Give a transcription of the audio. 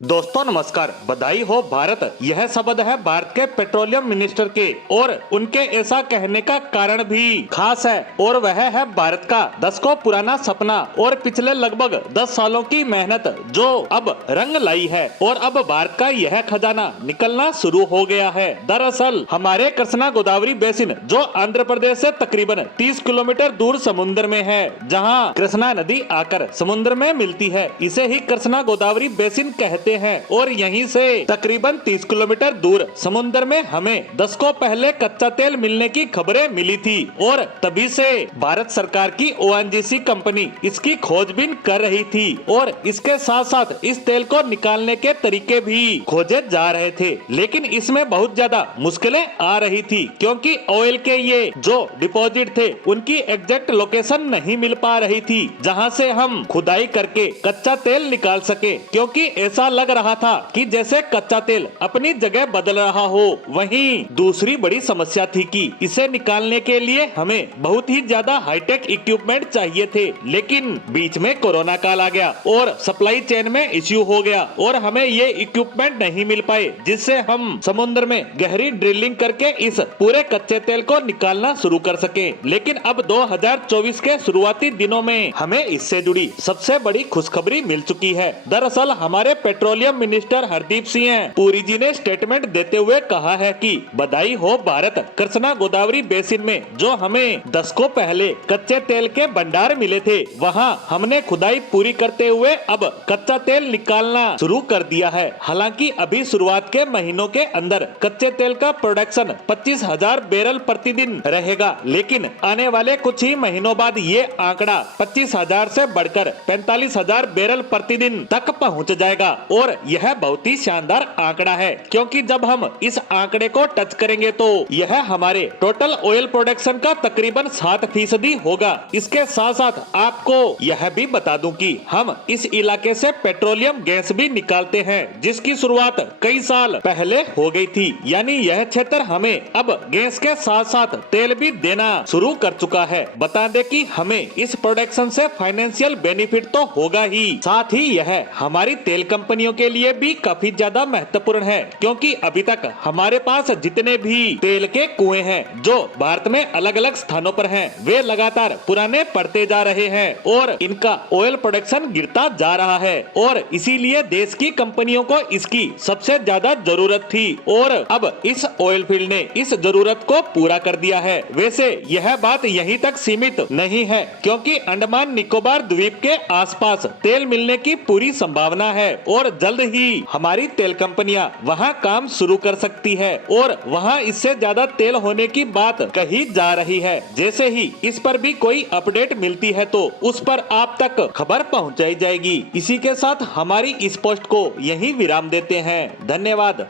दोस्तों नमस्कार, बधाई हो भारत। यह शब्द है भारत के पेट्रोलियम मिनिस्टर के और उनके ऐसा कहने का कारण भी खास है और वह है भारत का दशकों पुराना सपना और पिछले लगभग 10 सालों की मेहनत जो अब रंग लाई है और अब भारत का यह खजाना निकलना शुरू हो गया है। दरअसल हमारे कृष्णा गोदावरी बेसिन जो आंध्र प्रदेश से तकरीबन 30 किलोमीटर दूर समुद्र में है, जहाँ कृष्णा नदी आकर समुद्र में मिलती है, इसे ही कृष्णा गोदावरी बेसिन कहते हैं। और यहीं से तकरीबन 30 किलोमीटर दूर समुद्र में हमें दशकों पहले कच्चा तेल मिलने की खबरें मिली थी और तभी से भारत सरकार की ओएनजीसी कंपनी इसकी खोजबीन कर रही थी और इसके साथ साथ इस तेल को निकालने के तरीके भी खोजे जा रहे थे। लेकिन इसमें बहुत ज्यादा मुश्किलें आ रही थी क्योंकि ऑयल के ये जो डिपॉजिट थे उनकी एग्जैक्ट लोकेशन नहीं मिल पा रही थी जहां से हम खुदाई करके कच्चा तेल निकाल सके, क्योंकि ऐसा लग रहा था कि जैसे कच्चा तेल अपनी जगह बदल रहा हो। वहीं दूसरी बड़ी समस्या थी कि इसे निकालने के लिए हमें बहुत ही ज्यादा हाईटेक इक्विपमेंट चाहिए थे, लेकिन बीच में कोरोना काल आ गया और सप्लाई चेन में इश्यू हो गया और हमें ये इक्विपमेंट नहीं मिल पाए जिससे हम समुद्र में गहरी ड्रिलिंग करके इस पूरे कच्चे तेल को निकालना शुरू कर सके। लेकिन अब 2024 के शुरुआती दिनों में हमें इससे जुड़ी सबसे बड़ी खुशखबरी मिल चुकी है। दरअसल हमारे पेट्रोलियम मिनिस्टर हरदीप सिंह पुरी जी ने स्टेटमेंट देते हुए कहा है कि बधाई हो भारत, कृष्णा गोदावरी बेसिन में जो हमें दशकों पहले कच्चे तेल के भंडार मिले थे वहां हमने खुदाई पूरी करते हुए अब कच्चा तेल निकालना शुरू कर दिया है। हालांकि अभी शुरुआत के महीनों के अंदर कच्चे तेल का प्रोडक्शन 25,000 बैरल प्रतिदिन रहेगा, लेकिन आने वाले कुछ ही महीनों बाद ये आंकड़ा 25,000 से बढ़कर 45,000 बैरल प्रतिदिन तक पहुंच जाएगा। और यह बहुत ही शानदार आंकड़ा है क्योंकि जब हम इस आंकड़े को टच करेंगे तो यह हमारे टोटल ऑयल प्रोडक्शन का तकरीबन 7% होगा। इसके साथ साथ आपको यह भी बता दूं कि हम इस इलाके से पेट्रोलियम गैस भी निकालते हैं जिसकी शुरुआत कई साल पहले हो गई थी, यानी यह क्षेत्र हमें अब गैस के साथ साथ तेल भी देना शुरू कर चुका है। बता दें कि हमें इस प्रोडक्शन से फाइनेंशियल बेनिफिट तो होगा ही, साथ ही यह हमारी तेल कंपनियों के लिए भी काफी ज्यादा महत्वपूर्ण है क्योंकि अभी तक हमारे पास जितने भी तेल के कुएं हैं जो भारत में अलग अलग स्थानों पर हैं, वे लगातार पुराने पड़ते जा रहे हैं और इनका ऑयल प्रोडक्शन गिरता जा रहा है और इसीलिए देश की कंपनियों को इसकी सबसे ज्यादा जरूरत थी और अब इस ऑयल फील्ड ने इस जरूरत को पूरा कर दिया है। वैसे यह बात यहीं तक सीमित नहीं है क्योंकि अंडमान निकोबार द्वीप के आसपास तेल मिलने की पूरी संभावना है और जल्द ही हमारी तेल कंपनियां वहां काम शुरू कर सकती है और वहां इससे ज्यादा तेल होने की बात कही जा रही है। जैसे ही इस पर भी कोई अपडेट मिलती है तो उस पर आप तक खबर पहुंचाई जाएगी। इसी के साथ हमारी इस पोस्ट को यहीं विराम देते हैं। धन्यवाद।